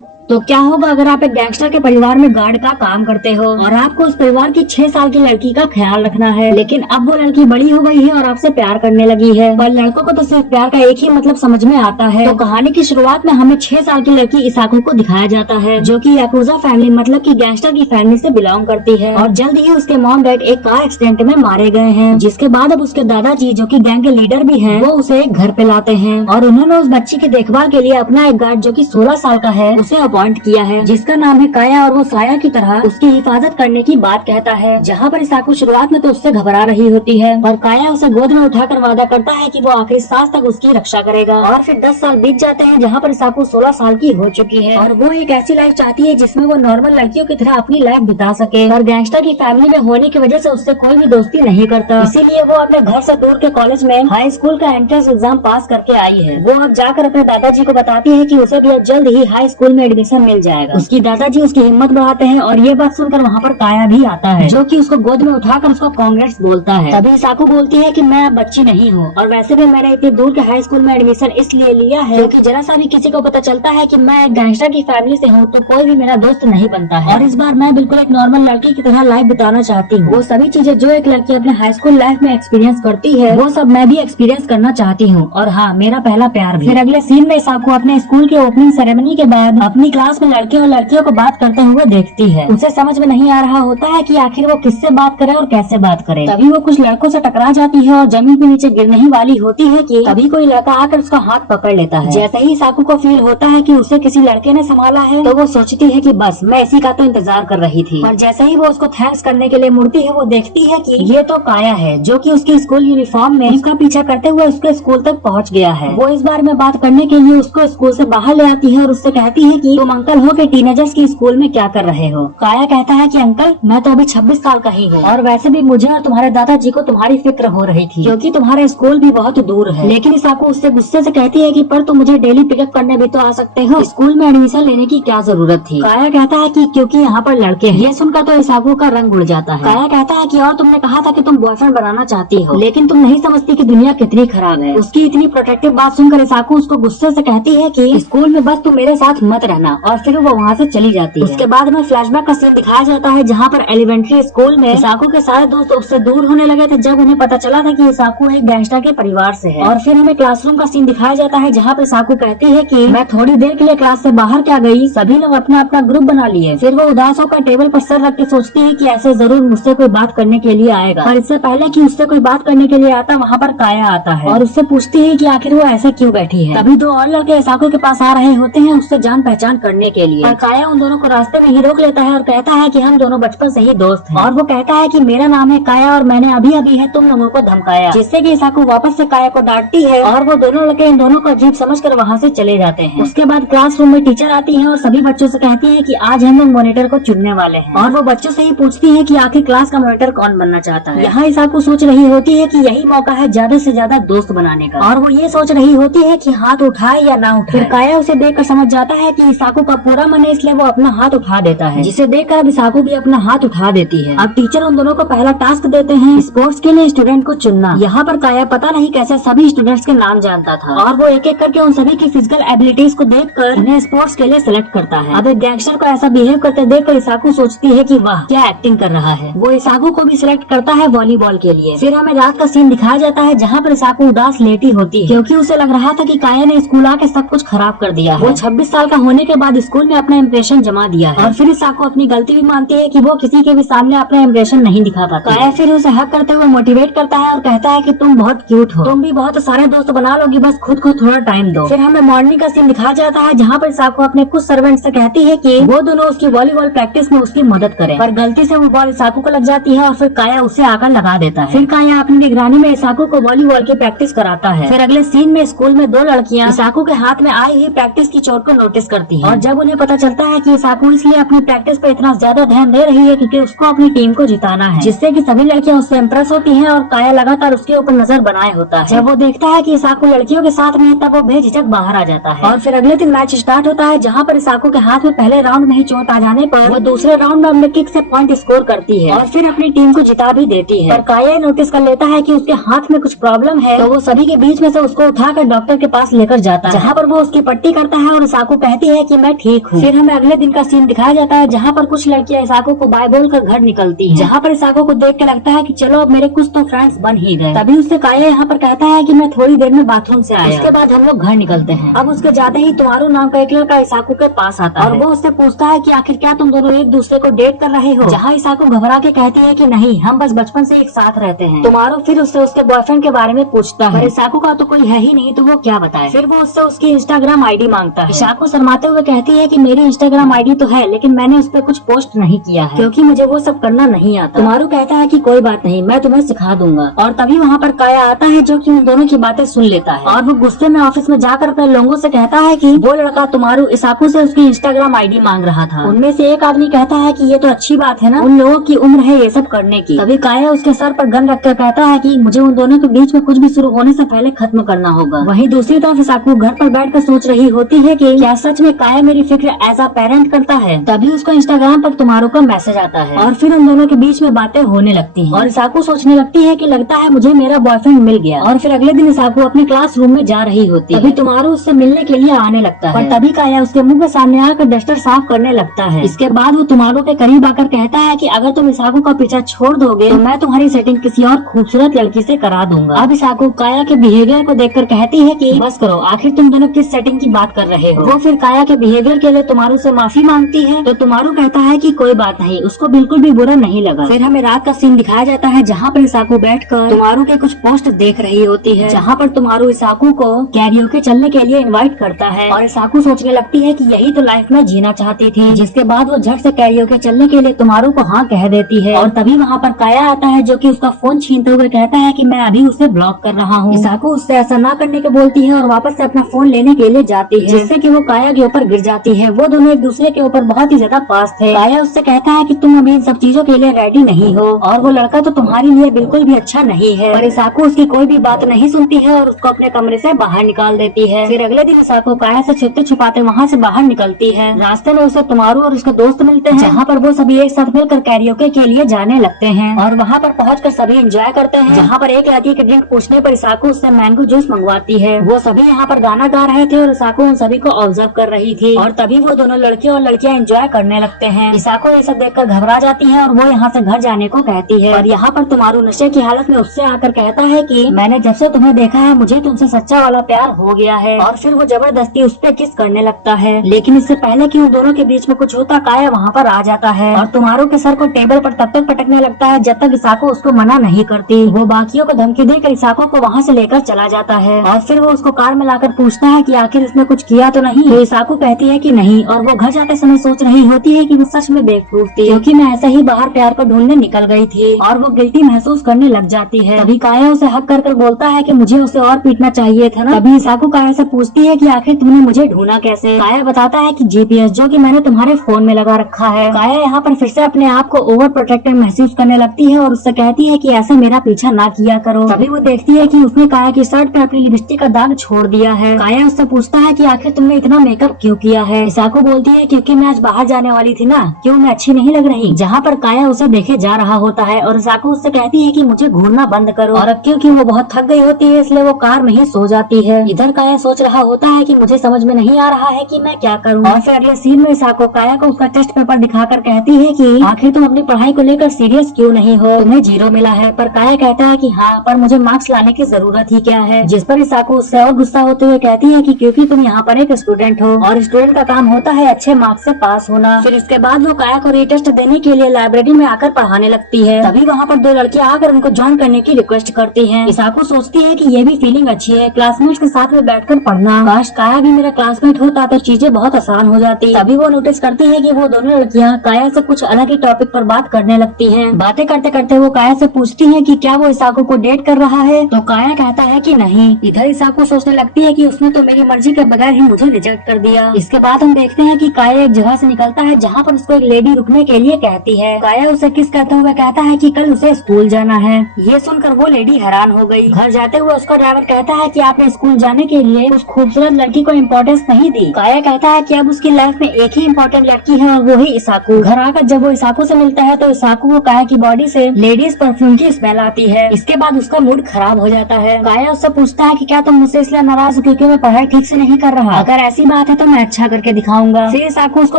तो क्या होगा अगर आप एक गैंगस्टर के परिवार में गार्ड का काम करते हो और आपको उस परिवार की 6 साल की लड़की का ख्याल रखना है, लेकिन अब वो लड़की बड़ी हो गई है और आपसे प्यार करने लगी है। पर लड़कों को तो सिर्फ प्यार का एक ही मतलब समझ में आता है। तो कहानी की शुरुआत में हमें 6 साल की लड़की इसाकू को दिखाया जाता है, जो कि याकुजा फैमिली मतलब की गैंगस्टर की फैमिली से बिलोंग करती है। और जल्द ही उसके मॉम डैड एक कार एक्सीडेंट में मारे गए हैं, जिसके बाद अब उसके दादाजी जो कि गैंग के लीडर भी हैं, वो उसे एक घर पे लाते हैं और उन्होंने उस बच्ची की देखभाल के लिए अपना एक गार्ड जो कि 16 साल का है उसे अपॉइंट किया है, जिसका नाम है काया। और वो साया की तरह उसकी हिफाजत करने की बात कहता है, जहाँ पर इसाकू शुरुआत में तो उससे घबरा रही होती है, पर काया उसे गोद में उठाकर वादा करता है कि वो आखिरी सांस तक उसकी रक्षा करेगा। और फिर 10 साल बीत जाते हैं, जहाँ पर इसाकू 16 साल की हो चुकी है और वो एक ऐसी लाइफ चाहती है जिसमें वो नॉर्मल लड़कियों की तरह अपनी लाइफ बिता सके। और गैंगस्टर की फैमिली में होने की वजह से उससे कोई भी दोस्ती नहीं करता, इसीलिए वो अपने घर से दूर के कॉलेज में हाई स्कूल का एंट्रेंस एग्जाम पास करके आई है। वो अब जाकर अपने दादाजी को बताती है कि उसे भी अब जल्द ही हाई स्कूल में एडमिशन मिल जाएगा। उसकी दादाजी उसकी हिम्मत बढ़ाते हैं और ये बात सुनकर वहाँ पर काया भी आता है, जो कि उसको गोद में उठाकर उसको कांग्रेस बोलता है। तभी इसाकू बोलती है कि मैं अब बच्ची नहीं हूँ और वैसे भी मैंने इतनी दूर के हाई स्कूल में एडमिशन इसलिए लिया है क्योंकि जरा सा भी किसी को पता चलता है कि मैं एक गैंगस्टर की फैमिली से हूँ तो कोई भी मेरा दोस्त नहीं बनता है। और इस बार मैं बिल्कुल एक नॉर्मल लड़की की तरह लाइफ बिताना चाहती हूँ। वो सभी चीजें जो एक लड़की अपने हाई स्कूल लाइफ में एक्सपीरियंस करती है, वो सब मैं भी एक्सपीरियंस करना चाहती हूँ। और हाँ, मेरा पहला प्यार भी। फिर अगले सीन में इसाकू अपने स्कूल के ओपनिंग सेरेमनी के बाद अपनी क्लास में लड़के और लड़कियों को बात करते हुए देखती है। उसे समझ में नहीं आ रहा होता है कि आखिर वो किससे बात करे और कैसे बात करे। तभी वो कुछ लड़कों से टकरा जाती है और जमीन पे नीचे गिरने ही वाली होती है कि तभी कोई लड़का आकर उसका हाथ पकड़ लेता है। जैसे ही इसाकू को फील होता है कि उसे किसी लड़के ने संभाला है, तो वो सोचती है कि बस मैं इसी का तो इंतजार कर रही थी। और जैसे ही वो उसको थैंक्स करने के लिए मुड़ती है, वो देखती है कि ये तो काया है, जो कि उसकी स्कूल यूनिफॉर्म में उसका पीछा करते हुए उसके स्कूल तक पहुँच गया है। वो इस बारे में बात करने के लिए उसको स्कूल से बाहर ले आती है और उससे कहती है कि तुम अंकल हो के टीनेजर्स की स्कूल में क्या कर रहे हो। काया कहता है कि अंकल, मैं तो अभी 26 साल का ही हूँ और वैसे भी मुझे और तुम्हारे दादाजी को तुम्हारी फिक्र हो रही थी क्योंकि तुम्हारा स्कूल भी बहुत दूर है। लेकिन इसाकू उससे गुस्से से कहती है कि पर तुम मुझे डेली पिकअप करने भी तो आ सकते हो, स्कूल में एडमिशन लेने की क्या जरूरत थी। काया कहता है कि क्योंकि यहाँ पर लड़के हैं। ये सुनकर तो इसाकू का रंग उड़ जाता है। काया कहता है कि और तुमने कहा था कि तुम बॉयफ्रेंड बनाना चाहती हो, लेकिन तुम नहीं समझती कि दुनिया कितनी खराब है। उसकी इतनी प्रोटेक्टिव बात सुनकर इसाकू उसको गुस्से से कहती है कि स्कूल में बस तुम मेरे साथ मत रहना, और फिर वो वहाँ से चली जाती है। उसके बाद में फ्लैशबैक का सीन दिखाया जाता है, जहाँ पर एलिमेंट्री स्कूल में इसाकू के सारे दोस्त उससे दूर होने लगे थे जब उन्हें पता चला था कि इसाकू एक गैंगस्टर के परिवार से है। और फिर हमें क्लासरूम का सीन दिखाया जाता है, जहाँ पर इसाकू कहती है कि मैं थोड़ी देर के लिए क्लास से बाहर क्या गई, सभी लोग अपना अपना ग्रुप बना लिए। फिर वो उदास होकर टेबल पर सर रख के सोचती है कि ऐसे जरूर मुझसे कोई बात करने के लिए आएगा। पर इससे पहले कि उससे कोई बात करने के लिए आता, वहाँ पर काया आता है और उससे पूछती है कि आखिर वो ऐसे क्यों बैठी है। तभी दो और लड़के इसाकू के पास आ रहे होते हैं उससे जान पहचान करने के लिए। और काया उन दोनों को रास्ते में ही रोक लेता है और कहता है कि हम दोनों बचपन से ही दोस्त हैं। और वो कहता है कि मेरा नाम है काया और मैंने अभी अभी है तुम लोगों को धमकाया, जिससे कि इसाकू वापस से काया को डांटती है और वो दोनों लड़के इन दोनों को अजीब समझकर वहाँ से चले जाते हैं। उसके बाद क्लासरूम में टीचर आती है और सभी बच्चों से कहती है कि आज हम लोग मॉनिटर को चुनने वाले हैं। और वो बच्चों से ही पूछती है कि आखिर क्लास का मॉनिटर कौन बनना चाहता है। यहाँ इसाकू सोच रही होती है कि यही मौका है ज्यादा से ज्यादा दोस्त बनाने का, और वो ये सोच रही होती है कि हाथ उठाए या ना उठाए। फिर काया उसे देखकर समझ जाता है कि इसाकू का पूरा मन है, इसलिए वो अपना हाथ उठा देता है, जिसे देखकर अब इसाकू भी अपना हाथ उठा देती है। अब टीचर उन दोनों को पहला टास्क देते हैं, स्पोर्ट्स के लिए स्टूडेंट को चुनना। यहाँ पर काया पता नहीं कैसे सभी स्टूडेंट्स के नाम जानता था और वो एक एक करके उन सभी की फिजिकल एबिलिटीज को देखकर उन्हें स्पोर्ट्स के लिए सिलेक्ट करता है। अब एक गैंगस्टर को ऐसा बिहेव करते देखकर इसाकू सोचती है कि वाह क्या एक्टिंग कर रहा है। वो इसाकू को भी सिलेक्ट करता है वॉलीबॉल के लिए। फिर हमें रात का सीन दिखाया जाता है, जहाँ पर इसाकू उदास लेटी होती है क्योंकि उसे लग रहा था कि काया ने स्कूल आके सब कुछ खराब कर दिया है। वो 26 साल का होने के बाद स्कूल में अपना इम्प्रेशन जमा दिया है और फिर इसाकू अपनी गलती भी मानती है कि वो किसी के भी सामने अपना इम्प्रेशन नहीं दिखा पाता। काया फिर उसे हक करते हुए मोटिवेट करता है और कहता है कि तुम बहुत क्यूट हो, तुम भी बहुत सारे दोस्त बना लोगी, बस खुद को थोड़ा टाइम दो। फिर हमें मॉर्निंग का सीन दिखाया जाता है, जहाँ पर इसाकू अपने कुछ सर्वेंट से कहती है कि वो दोनों उसकी वॉलीबॉल प्रैक्टिस में उसकी मदद करें, पर गलती से वो बॉल इसाकू को लग जाती है और फिर काया उसे आकर लगा देता है। फिर काया अपनी निगरानी में इसाकू को वॉलीबॉल की प्रैक्टिस कराता है। फिर अगले सीन में स्कूल में दो लड़कियां इसाकू के हाथ में आई हुई प्रैक्टिस की चोट को नोटिस करती हैं और जब उन्हें पता चलता है कि इसाकू इसलिए अपनी प्रैक्टिस पे इतना ज्यादा ध्यान दे रही है क्योंकि उसको अपनी टीम को जिताना है, जिससे कि सभी लड़कियां उससे इम्प्रेस होती हैं और काया लगातार उसके ऊपर नजर बनाए होता है। जब वो देखता है कि इसाकू लड़कियों के साथ में, तब वो बेझिझक बाहर आ जाता है। और फिर अगले दिन मैच स्टार्ट होता है, जहाँ पर इसाकू के हाथ में पहले राउंड में ही चोट आ जाने पर वो दूसरे राउंड में अपने किक से पॉइंट स्कोर करती है और फिर अपनी टीम को जिता भी देती है। पर काया नोटिस कर लेता है कि उसके हाथ में कुछ प्रॉब्लम है, तो वो सभी के बीच में से उसको उठाकर डॉक्टर के पास लेकर जाता है, जहाँ पर वो उसकी पट्टी करता है और इसाकू कहती है कि कि मैं ठीक हूँ। फिर हमें अगले दिन का सीन दिखाया जाता है जहाँ पर कुछ लड़कियां इसाको को बाय बोलकर घर निकलती हैं, जहाँ पर इसाको को देख के लगता है कि चलो अब मेरे कुछ तो फ्रेंड्स बन ही गए। तभी उससे काया यहाँ पर कहता है कि मैं थोड़ी देर में बाथरूम से आया। इसके बाद हम लोग घर निकलते हैं। अब उसके जाते ही तुम्हारू नाम का एक लड़का इसाको के पास आता है और वो उससे पूछता है कि आखिर क्या तुम दोनों एक दूसरे को डेट कर रहे हो, जहाँ इसाको घबरा के कहती है कि नहीं, हम बस बचपन से एक साथ रहते हैं। तुम्हारू फिर उससे उसके बॉयफ्रेंड के बारे में पूछता है, इसाको का तो कोई है ही नहीं, तो वो क्या बताए। फिर वो उससे उसकी इंस्टाग्राम आईडी मांगता है। इसाको शर्माते हुए कहती है कि मेरी इंस्टाग्राम आईडी तो है, लेकिन मैंने उस पर कुछ पोस्ट नहीं किया है क्योंकि मुझे वो सब करना नहीं आता। तुम्हारू कहता है कि कोई बात नहीं, मैं तुम्हें सिखा दूंगा। और तभी वहाँ पर काया आता है जो कि उन दोनों की बातें सुन लेता है और वो गुस्से में ऑफिस में जाकर अपने लोगों से कहता है कि वो लड़का तुम्हारू इसाको से उसकी इंस्टाग्राम आईडी मांग रहा था। उनमें से एक आदमी कहता है कि ये तो अच्छी बात है ना, उन लोगों की उम्र है ये सब करने की। तभी काया उसके सर पर गन रखकर कहता है कि मुझे उन दोनों के बीच में कुछ भी शुरू होने से पहले खत्म करना होगा। वहीं दूसरी तरफ इसाको घर पर बैठकर सोच रही होती है कि क्या सच में काया मेरी फिक्र एज अ पेरेंट करता है। तभी उसको इंस्टाग्राम पर तुम्हारू का मैसेज आता है और फिर उन दोनों के बीच में बातें होने लगती हैं और इसाको सोचने लगती है कि लगता है मुझे मेरा बॉयफ्रेंड मिल गया। और फिर अगले दिन इसाको अपने क्लासरूम में जा रही होती है। तभी तुम्हारू उससे मिलने के लिए आने लगता है, तभी काया उसके मुंह के सामने आकर डस्टर साफ करने लगता है। इसके बाद वो तुम्हारू के करीब आकर कहता है कि अगर तुम इसाको का पीछा छोड़ दोगे तो मैं तुम्हारी सेटिंग किसी और खूबसूरत लड़की से करा दूंगा। अब इसाको काया के बिहेवियर को देखकर कहती है कि बस करो, आखिर तुम दोनों किस सेटिंग की बात कर रहे हो। वो फिर काया के बिहेवियर के लिए तुम्हारू से माफी मांगती है तो तुम्हारू कहता है कि कोई बात नहीं, उसको बिल्कुल भी बुरा नहीं लगा। फिर हमें रात का सीन दिखाया जाता है जहाँ पर इसाको बैठकर तुम्हारू के कुछ पोस्ट देख रही होती है, जहाँ पर तुम्हारू इसाको को कैरियोके चलने के लिए इनवाइट करता है और इसाको सोचने लगती है कि यही तो लाइफ में जीना चाहती थी। जिसके बाद वो झट से कैरियोके चलने के लिए तुम्हारू को हाँ कह देती है और तभी वहाँ पर काया आता है जो कि उसका फोन छीनते हुए कहता है कि मैं अभी उसे ब्लॉक कर रहा हूँ। इसाको उससे ऐसा ना करने को बोलती है और वापस से अपना फोन लेने के लिए जाती है, जिससे कि वो काया के ऊपर गिर जाती है। वो दोनों एक दूसरे के ऊपर बहुत ही ज्यादा पास थे। काया उससे कहता है कि तुम अभी इन सब चीजों के लिए रेडी नहीं हो और वो लड़का तो तुम्हारे लिए बिल्कुल भी अच्छा नहीं है। और इसाको उसकी कोई भी बात नहीं सुनती है और उसको अपने कमरे से बाहर निकाल देती है। फिर अगले दिन इसाको काया से छुपते छुपाते वहाँ से बाहर निकलती है। रास्ते में उसे तुम्हारू और उसके दोस्त मिलते हैं, जहाँ पर वो सभी एक साथ मिलकर कैरियोके के लिए जाने लगते हैं और वहाँ पर पहुंचकर सभी एंजॉय करते हैं। जहाँ पर एक लड़की के ड्रिंक पूछने पर इसाको उससे मैंगो जूस मंगवाती है। वो सभी यहाँ पर गाना गा रहे थे और इसाको उन सभी को ऑब्जर्व कर रही थी और तभी वो दोनों लड़के और लड़कियां एंजॉय करने लगते हैं। इसाको ये सब देखकर घबरा जाती है और वो यहाँ से घर जाने को कहती है और यहाँ पर तुम्हारू नशे की हालत में उससे आकर कहता है कि मैंने जब से तुम्हें देखा है मुझे तुमसे सच्चा वाला प्यार हो गया है। और फिर वो जबरदस्ती उस पर किस करने लगता है, लेकिन इससे पहले कि उन दोनों के बीच में कुछ होता काया वहाँ पर आ जाता है और तुम्हारू के सर को टेबल पर तब तक पटकने लगता है जब तक इसाको उसको मना नहीं करती। वो बाकियों को धमकी देकर इसाको को वहाँ से लेकर चला जाता है और फिर वो उसको कार में लाकर पूछता है कि आखिर इसने कुछ किया तो नहीं। तो इसाको कहती है कि नहीं और वो घर जाते समय सोच रही होती है कि वो सच में बेवकूफ थी क्योंकि मैं ऐसे ही बाहर प्यार को ढूंढने निकल गई थी और वो गिल्टी महसूस करने लग जाती है। तभी काया उसे हक कर बोलता है कि मुझे उसे और पीटना चाहिए था ना। तभी इसाको काया से पूछती है कि आखिर तुमने मुझे ढूंढा कैसे। काया बताता है कि जीपीएस जो कि मैंने तुम्हारे फोन में लगा रखा है। काया यहाँ पर फिर से अपने आप को ओवर प्रोटेक्टेड महसूस करने लगती है और उससे कहती है कि ऐसे मेरा पीछा ना किया करो। तभी वो देखती है कि उसने काया की शर्ट पे अपनी लिपस्टिक का दाग छोड़ दिया है। काया उससे पूछता है कि आखिर तुमने इतना मेकअप क्यों किया है। इसाको बोलती है क्योंकि मैं आज बाहर जाने वाली थी ना, क्यों मैं अच्छी नहीं लग रही। जहाँ पर काया उसे देखे जा रहा होता है और इसाको उससे कहती है कि मुझे घूरना बंद करो और अब क्योंकि वो बहुत थक गई होती है इसलिए वो कार में ही सो जाती है। इधर काया सोच रहा होता है कि मुझे समझ में नहीं आ रहा है कि मैं क्या करूँ। और फिर अगले सीन में इसाको काया को उसका टेस्ट पेपर दिखाकर कहती है कि आखिर तुम अपनी पढ़ाई को लेकर सीरियस क्यों नहीं हो, तुम्हें 0 मिला है। पर काया कहता है कि हाँ पर मुझे मार्क्स लाने की जरूरत ही क्या है। जिस पर इसाको उससे और गुस्सा होते हुए कहती है कि क्योंकि तुम यहाँ पर एक स्टूडेंट हो और स्टूडेंट का काम होता है अच्छे मार्क्स से पास होना। फिर इसके बाद वो काया को रीटेस्ट देने के लिए लाइब्रेरी में आकर पढ़ाने लगती है। तभी वहाँ पर 2 लड़कियां आकर उनको ज्वाइन करने की रिक्वेस्ट करती हैं। इसाको सोचती है कि ये भी फीलिंग अच्छी है, क्लासमेट्स के साथ में बैठकर पढ़ना। काश काया भी मेरा क्लासमेट होता तो चीजें बहुत आसान हो जाती। तभी वो नोटिस करती है कि वो दोनों लड़कियां काया से कुछ अलग ही टॉपिक पर बात करने लगती हैं। बातें करते करते वो काया से पूछती है कि क्या वो इसाको को डेट कर रहा है। तो काया कहता है कि नहीं। इधर इसाको सोचने लगती है कि उसने तो मेरी मर्जी के बगैर ही मुझे रिजेक्ट कर दिया। इसके बाद हम देखते हैं कि काया एक जगह से निकलता है जहाँ पर उसको एक लेडी रुकने के लिए कहती है। काया उसे किस करते हुए कहता है कि कल उसे स्कूल जाना है। ये सुनकर वो लेडी हैरान हो गई। घर जाते हुए उसका ड्राइवर कहता है कि आपने स्कूल जाने के लिए उस खूबसूरत लड़की को इम्पोर्टेंस नहीं दी। काया कहता है कि अब उसकी लाइफ में एक ही इम्पोर्टेंट लड़की है और वो ही इसाको। घर आकर जब वो इसाको से मिलता है तो इसाको को काया की बॉडी से लेडीज परफ्यूम की स्मेल आती है। इसके बाद उसका मूड खराब हो जाता है। काया उससे पूछता है कि क्या तुम मुझसे इसलिए नाराज हो क्योंकि मैं पढ़ाई ठीक से नहीं कर रहा। अगर ऐसी बात है तो मैं अच्छा करके दिखाऊंगा। फिर इसाकू उसको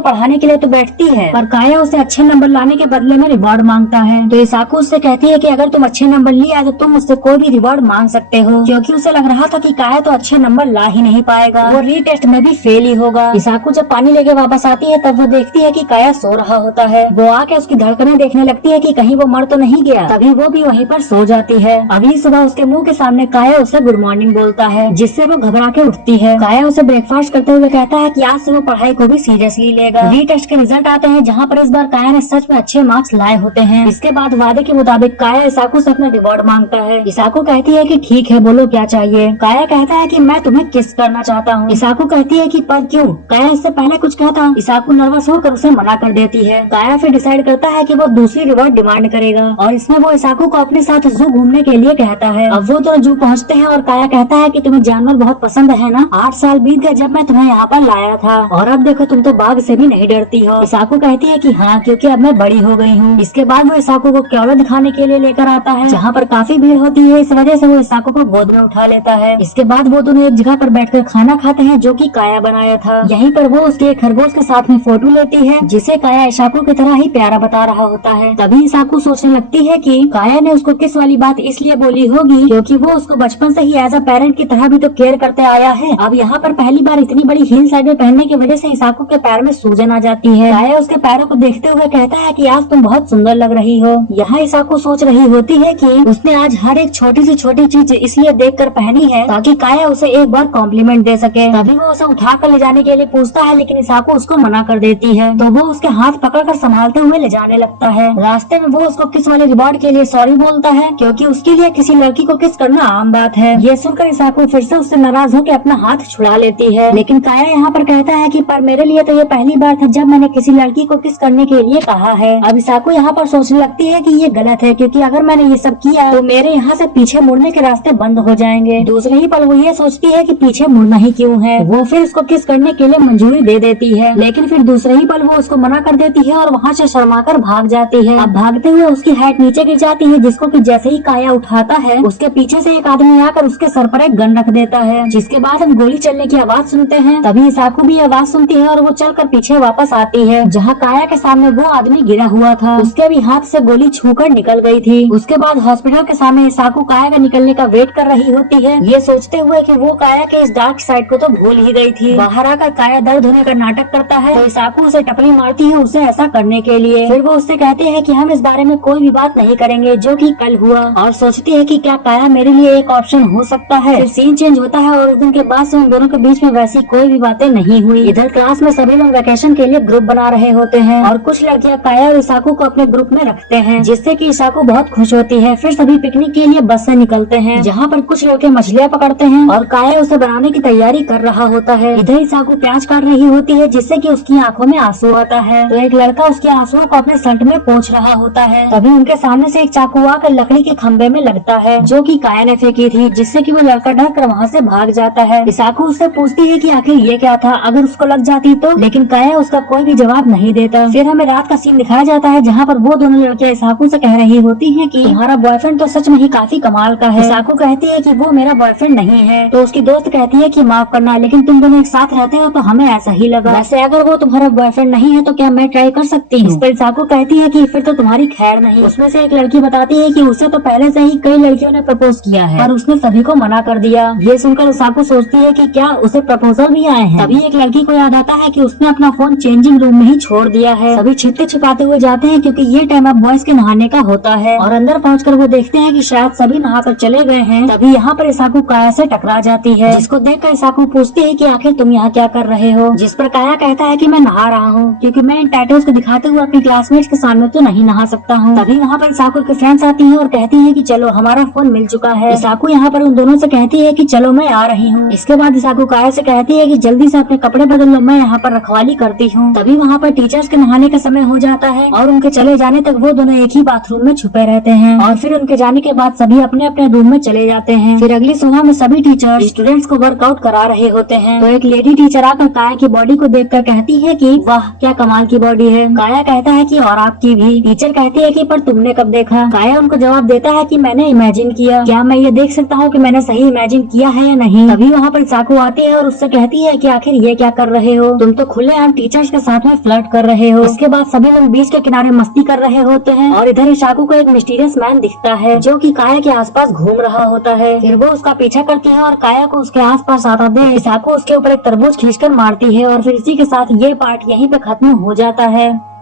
पढ़ाने के लिए तो बैठती है, पर काया उसे अच्छे नंबर लाने के बदले में रिवॉर्ड मांगता है। तो इसाकू उससे कहती है कि अगर तुम अच्छे नंबर लिया तो तुम मुझसे कोई भी रिवॉर्ड मांग सकते हो, क्योंकि उसे लग रहा था कि काया तो अच्छे नंबर ला ही नहीं पाएगा, वो रीटेस्ट में भी फेल ही होगा। इसाकू जब पानी लेके वापस आती है तब वो देखती है कि काया सो रहा होता है। वो आके उसकी धड़कनें देखने लगती है कि कहीं वो मर तो नहीं गया, तभी वो भी वहीं पर सो जाती है। अगली सुबह उसके मुंह के सामने काया उसे गुड मॉर्निंग बोलता है, जिससे वो घबरा के उठती है। काया उसे ब्रेकफास्ट करते हुए कहता है कि आज से वो पढ़ाई को भी सीरियसली लेगा। रीटेस्ट के रिजल्ट आते हैं, जहाँ पर इस बार काया ने सच में अच्छे मार्क्स लाए होते हैं। इसके बाद वादे के मुताबिक काया इसाकू से अपना रिवॉर्ड मांगता है। इसाकू कहती है कि ठीक है, बोलो क्या चाहिए। काया कहता है कि मैं तुम्हें किस करना चाहता हूँ। इसाकू कहती है कि पर क्यों? काया इससे पहले कुछ कहता। इसाकू नर्वस होकर उसे मना कर देती है। काया फिर डिसाइड करता है कि वो दूसरी रिवॉर्ड डिमांड करेगा और इसमें वो इसाकू को अपने साथ जू घूमने के लिए कहता है। अब वो तो जू पहुँचते हैं और काया कहता है कि तुम्हें जानवर बहुत पसंद है ना? 8 साल बीत गए जब मैं तुम्हें यहाँ पर लाया था और अब देखो तुम तो बाघ से भी नहीं डरती हो। इसाकू कहती है कि हाँ, क्योंकि अब मैं बड़ी हो गई हूँ। इसके बाद वो इसाकू को क्योला दिखाने के लिए लेकर आता है, जहाँ पर काफी भीड़ होती है। इस वजह से वो इसाकू को गोद में उठा लेता है। इसके बाद वो दोनों एक जगह पर बैठकर खाना खाते हैं, जो कि काया बनाया था। यहीं पर वो उसके एक खरगोश के साथ में फोटो लेती है, जिसे काया इसाकू की तरह ही प्यारा बता रहा होता है। तभी इसाकू सोचने लगती है कि काया ने उसको किस वाली बात इसलिए बोली होगी क्योंकि वो उसको बचपन से ही एज अ पेरेंट की तरह भी तो केयर करते आया है। अब यहाँ पर पहली बार इतनी बड़ी हील साइडर पहनने की वजह से इसाकू के पैर में सूजन आ जाती है। काया उसके पैरों को देखते हुए कहता है कि आज तुम बहुत सुंदर लग रही हो। यहाँ इसाकू सोच रही होती है कि उसने आज हर एक छोटी सी छोटी चीज इसलिए देखकर पहनी है ताकि काया उसे एक बार कॉम्प्लीमेंट दे सके। तभी वो उसे उठा कर ले जाने के लिए पूछता है, लेकिन इसाकू उसको मना कर देती है। तो वो उसके हाथ पकड़कर संभालते हुए ले जाने लगता है। रास्ते में वो उसको किस वाले रिवॉर्ड के लिए सॉरी बोलता है, क्योंकि उसके लिए किसी लड़की को किस करना आम बात है। ये सुनकर इसाकू फिर से उससे नाराज होकर अपना हाथ छुड़ा लेती है, लेकिन काया यहाँ पर कहता है कि पर मेरे लिए तो ये पहली बार था जब मैंने किसी लड़की को किस करने के लिए कहा है। अब इसाकू यहाँ पर सोचने लगती है कि ये गलत है, क्योंकि अगर मैंने ये सब किया तो मेरे यहाँ से पीछे मुड़ने के रास्ते बंद हो जाएंगे। दूसरे ही पल वो ये सोचती है कि पीछे मुड़ना ही क्यों है। वो फिर उसको किस करने के लिए मंजूरी दे देती है, लेकिन फिर दूसरे ही पल वो उसको मना कर देती है और वहाँ से शर्माकर भाग जाती है। अब भागते हुए उसकी हाइट नीचे गिर जाती है, जिसको कि जैसे ही काया उठाता है उसके पीछे से एक आदमी आकर उसके सर पर एक गन रख देता है, जिसके बाद हम गोली चलने की आवाज सुनते हैं। तभी इसाकू भी आवाज सुनती है और वो चलकर पीछे वापस आती है, जहाँ काया के सामने वो आदमी गिरा हुआ था। उसके भी हाथ से गोली छूकर निकल गई थी। उसके बाद हॉस्पिटल के सामने इसाकू काया का निकलने का वेट कर रही होती है, ये सोचते हुए कि वो काया के इस डार्क साइड को तो भूल ही गई थी। बाहर आकर काया दर्द होने का नाटक करता है, तो इसाकू उसे टपली मारती है उसे ऐसा करने के लिए। फिर वो उससे कहते हैं कि हम इस बारे में कोई भी बात नहीं करेंगे जो कि कल हुआ, और सोचती है कि क्या काया मेरे लिए एक ऑप्शन हो सकता है। फिर सीन चेंज होता है और उस दिन के बाद से उन दोनों के बीच में वैसी कोई भी बातें नहीं हुई। इधर क्लास में सभी लोग वेकेशन के लिए ग्रुप बना रहे होते हैं और कुछ लड़कियां काया और इसाकू को अपने ग्रुप में रखते हैं, जिससे कि इसाकू बहुत खुश होती है। फिर सभी पिकनिक के लिए बस से निकलते हैं, जहाँ पर कुछ लड़के मछलियाँ पकड़ते हैं और काया उसे बनाने की तैयारी कर रहा होता है। इधर इसाकू प्याज काट रही होती है, जिससे कि उसकी आंखों में आंसू आता है। तो एक लड़का उसके आंसुओं को अपने शर्ट में पोंछ रहा होता है। तभी उनके सामने से एक चाकू आकर लकड़ी के खंबे में लगता है, जो कि काया ने फेंकी थी, जिससे कि वो लड़का डर कर वहाँ से भाग जाता है। इसाकू उससे पूछती है कि आखिर ये क्या था, अगर उसको लग जाती तो, लेकिन काया उसका कोई भी जवाब नहीं देता। फिर हमें रात का सीन दिखाया जाता है, जहाँ पर वो दोनों लड़कियां इसाकू से कह रही होती हैं कि तुम्हारा बॉयफ्रेंड तो सच में ही काफी कमाल का है। इसाकू कहती है कि वो मेरा बॉयफ्रेंड नहीं है, तो उसकी दोस्त कहती है कि माफ करना, लेकिन तुम दोनों एक साथ रहते हो तो हमें ऐसा ही लगा। वैसे अगर वो तुम्हारा बॉयफ्रेंड नहीं है तो क्या मैं ट्राई कर सकती हूँ? इस पर इसाकू कहती है कि फिर तो तुम्हारी खैर नहीं। उसमें से एक लड़की बताती है कि उसे तो पहले से ही कई लड़कियों ने प्रपोज किया है और उसने सभी को मना कर दिया। ये सुनकर इसाकू सोचती है कि क्या उसे प्रपोजल भी आए हैं। तभी एक लड़की को याद आता है कि उसने अपना फोन चेंजिंग रूम में ही छोड़ दिया है। सभी छिपते छिपाते हुए जाते हैं, क्योंकि ये टाइम अब बॉयज के नहाने का होता है, और अंदर पहुंचकर वो देखते हैं कि शायद सभी नहाकर चले गए हैं। तभी यहाँ पर इसाकू काया से टकरा जाती है, जिसको देखकर इसाकू पूछती है कि आखिर तुम यहाँ क्या कर रहे हो? जिस पर काया कहता है कि मैं नहा रहा हूँ, क्योंकि मैं इन टैटूज को दिखाते हुए अपनी क्लासमेट्स के सामने तो नहीं नहा सकता हूँ। तभी वहाँ पर इसाकू की फ्रेंड्स आती है और कहती है कि चलो हमारा फोन मिल चुका है। इसाकू यहाँ पर उन दोनों से कहती है कि चलो मैं आ रही हूँ। इसके बाद इसाकू काया से कहती है कि जल्दी से अपने कपड़े बदल लो, मैं यहाँ पर रखवाली करती हूँ। तभी वहाँ पर टीचर्स के नहाने का समय हो जाता है और उनके चले जाने तक वो दोनों एक ही बाथरूम में छुपे रहते हैं, और फिर उनके जाने के बाद सभी अपने अपने रूम में चले जाते हैं। फिर अगली सुबह में सभी टीचर स्टूडेंट्स को वर्कआउट करा रहे होते हैं, तो एक लेडी टीचर आकर काया की बॉडी को देखकर कहती है कि वाह क्या कमाल की बॉडी है। काया कहता है कि और आपकी भी। टीचर कहती है कि पर तुमने कब देखा? काया उनको जवाब देता है कि मैंने इमेजिन किया। क्या मैं ये देख सकता हूँ कि मैंने सही इमेजिन किया है या नहीं? तभी वहाँ पर इसाकू आती है और उससे कहती है कि आखिर ये क्या कर रहे हो, तुम तो खुलेआम टीचर्स के साथ में फ्लर्ट कर रहे हो। इसके बाद सभी लोग बीच के किनारे मस्ती कर रहे होते हैं और इधर इशाकू को एक मिस्टीरियस मैन दिखता है जो कि काया के आसपास घूम रहा होता है। फिर वो उसका पीछा करती है और काया को उसके आसपास आता देख इशाकू उसके ऊपर एक तरबूज खींचकर मारती है और फिर इसी के साथ ये पार्ट यहीं पे खत्म हो जाता है।